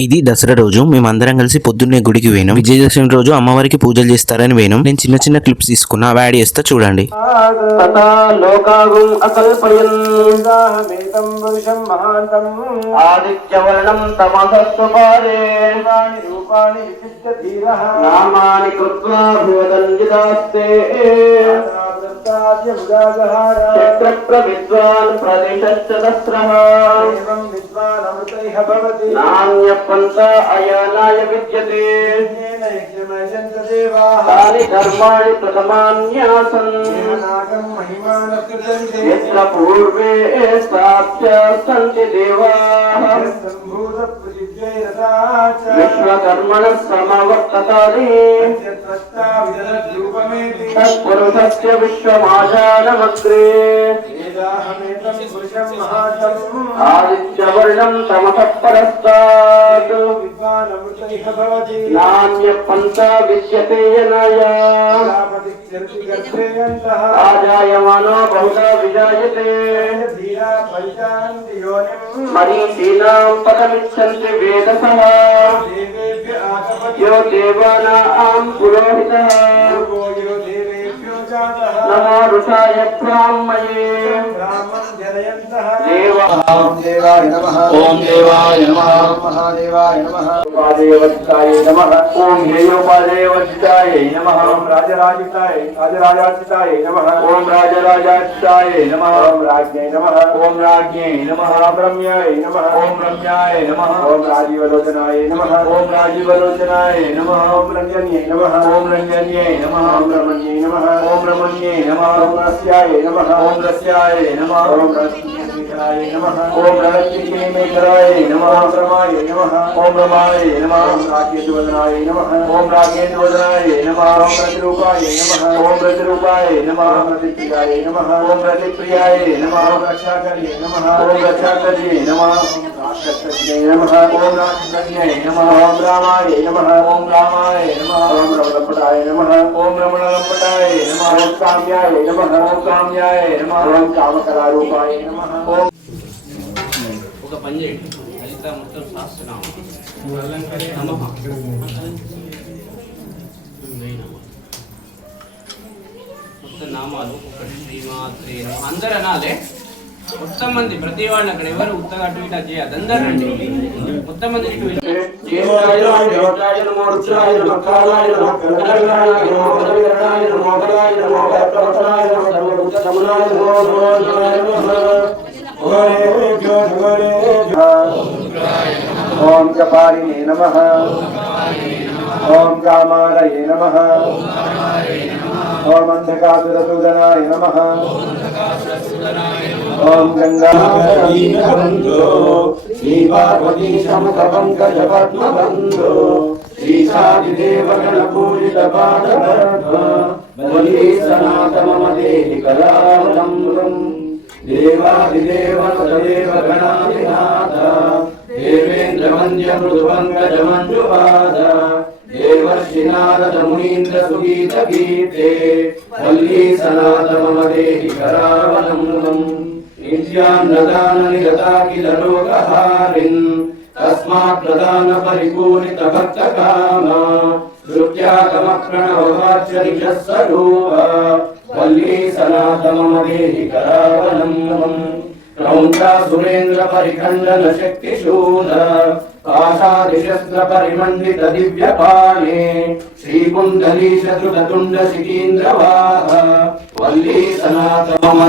ఇది దసరా రోజు. మేమందరం కలిసి పొద్దున్నే గుడికి పోయినాం. విజయదశమి రోజు అమ్మవారికి పూజలు చేస్తారని పోయినాం. నేను చిన్న చిన్న క్లిప్స్ తీసుకున్నా. అవి యాడ్ చేస్తా చూడండి. ఆదిత్యవర్ణం తమసస్వపాదే రూపాణి నామాని కృత్వా నాదృష్టాద్య ముదాజహార చక్ర విద్వాన్ ప్రదిశశ్చదస్రః ఏవం విద్వాన్ అమృతైః భవతి నాణ్యపంత అయానాయ విద్యతే యజ్ఞేన యజ్ఞమయంత దేవాః తాని కర్మాణి ప్రథమాన్యాసన్ దేవనాగం మహిమానకృతంతే యత్ర పూర్వే స్థాప్య సంతి దేవాః సంభూత పృథివ్యైరథాచ విశ్వకర్మణ సమవర్తతాని యత్రష్టా విదరద్రూపమేతి తత్పురుషస్య విశ్వమాజానమగ్రే వేదాహమేతం పురుషం మహాంతం ఆదిత్యవర్ణం నమో ఋషాయ బ్రాహ్మయే బ్రాహ్మం జనయంతః దేవ దేవాయ నమః ఓం దేవాయ నమః మహాదేవాయ నమః ఉపాదేవత్తాయ నమః ఓం హేయోపాదేవత్తాయ నమః ఓం రాజరాజితాయ రాజరాజాచితాయ నమః ఓం రాజరాజాత్తాయ నమః ఓం రాజ్ఞై నమః ఓం రాజ్ఞే నమః బ్రహ్మ్యాయ నమః ఓం రమ్యాయ నమః ఓం రాజీవలోచనాయ నమః ఓం రాజీవలోచనాయ నమః ఓం రంజన్యై నమః ఓం రంజన్యే నమః ఓం రమణ్యై నమః ఓం రమణ్యే నమః ఓం రస్యాయ నమః ఓం రస్యాయ నమః ఓం రస్యాయ నమః ఓం రహస్యకేమేకరాయ నమః ఓం రమాయ నమః ఓం రమాయ నమః ఓం రాకేతువదనాయ నమః ఓం రాగేంద్రవదనాయ నమః ఓం ప్రతిరూపాయ నమః ఓం ప్రతిరూపాయ నమః ఓం ప్రతిప్రియాయ నమః ఓం ప్రతిప్రియాయ నమః ఓం రక్షాకర్యే నమః ఓం రక్షాకర్యే నమః రాక్షసజ్ఞే నమః ఓం రాక్షసజ్ఞే నమః ఓం రామాయ నమః ఓం రామాయ నమః ఓం రమణపటాయ నమః ఓం రమణలంపటాయ నమః ఓం కామ్యాయ నమః ఓం కామ్యాయ నమః ఓం కామకళారూపాయ నమః ఒక పని చేయండి లలిత మొత్తం శాస్త్రనామ నమః మొత్తం నామాలు ఒకటి శ్రీమాత్రి నమః. అందరు అనాలే మొత్తం మంది ప్రతి వాళ్ళు అక్కడ ఎవరు ఉత్తగా అటు ఇటు చేయదు అందరు రండి మొత్తం మంది ఇటు వెళ్ళి. జ్యేష్ఠాయ నమః జ్యేష్ఠాయ నమః ఓం కపాలినే నమ. ఓం కామాలయే నమ. ఓం అంధకాసురసూదనాయ నమ. ఓం గంగాధీనబంధో శ్రీ పార్వతీ సమత సముఖపంకజ పద్మబంధో శ్రీశాదిదేవ గణపూజిత పాదవర్ధ వల్లీ సనాతమమ దేహి కళావలంబం దేవాదిదేవ సదేవ గణాధినాథ దేవేంద్ర వంద్య మృదువంగజ మంజుపాద దేవర్షి నారద మునీంద్ర సుగీత గీతే వల్లీ సనాత మమ దేహి కరావలంబం నిత్యాన్నదాన నిరతా కిల లోకహారిన్ తస్మాత్ ప్రదాన పరిపూరిత భక్త కామ శ్రుత్యాగమ ప్రణవవాచ్య నిజస్వరూప వల్లీ సనాత మమ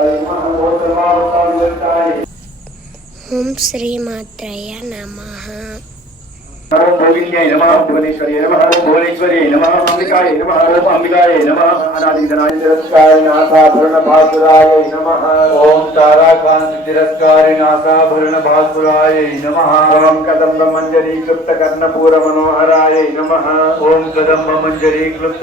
ఓం వేదనాశిన్యే నమః నిర్నాశాయ నమః ఓం నిర్నాశాయ నమః మృత్యుమధన్యే నమః ఓం మృత్యుమధన్యే నమః ఓం పార్వతీ నమః ఓం పార్వతీ నమః ఓం పత్రయాయ నమః ఓం పత్రయాయ నమః పత్రాయ నమః ఓం ఓం శ్రీ మాత్రయ నమః ఓం గోవింద్యాయ నమ భువనేశ్వర్యాయ నమ ఓం భువనేశ్వర్యాయ నమ అంబికాయ నమ ఓం అంబికాయ నమ అనాదిగణాయ తిరస్కాయ నాథాభరణ భాసురాయ నమ ఓం తారాకాంతి తిరస్కారి నాథాభరణ భాసురాయ నమ ఓం కదంబ మంజరీ క్లుప్త కర్ణపూర మనోహరాయ నమ ఓం కదంబ మంజరీ క్లుప్త